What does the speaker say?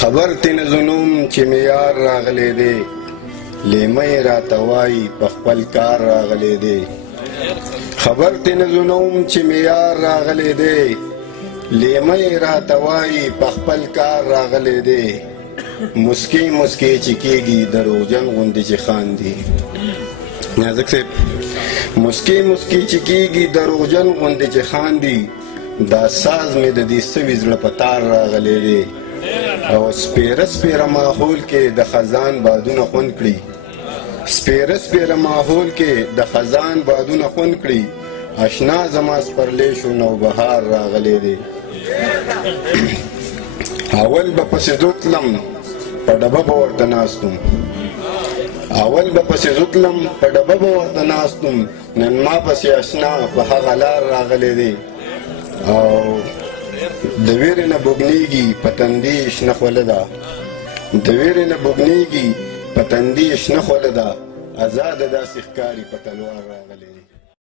خبر تین زنوم چې میار راغلی دی لیمه راته وایي په خپل کار راغلی دی خبر تین زنوم چې میار راغلی دی لیمه راته وایي په خپل کار راغلی دی مسکی مسکی چې کېږي دروغجن غوندې چې خاندي نازک صاحب مسکی مسکی چې کېږي دروغجن غوندې چې خاندي دا ساز مې د دې سوي زړه په تار راغلی دی او سپیره سپیره ماحول کې د خزان بادونه خوند کړي سپیره سپیره ماحول کې د خزان بادونه خوند کړي اشنا زما سپرلی شو نوبهار راغلی دی اول به پسې ځو تلم په ډبه به ورته ناستم اول به پسې ځو تلم په ډبه به ورته ناستم نن ما پسې اشنا په هغه لار راغلی دی او د ویرې نه بوږنېږي په تندي شنه خوله ده د ویرې نه بوږنېږي په تندي شنه خوله ده ازاده داسې ښکاري په تلوار راغلی دی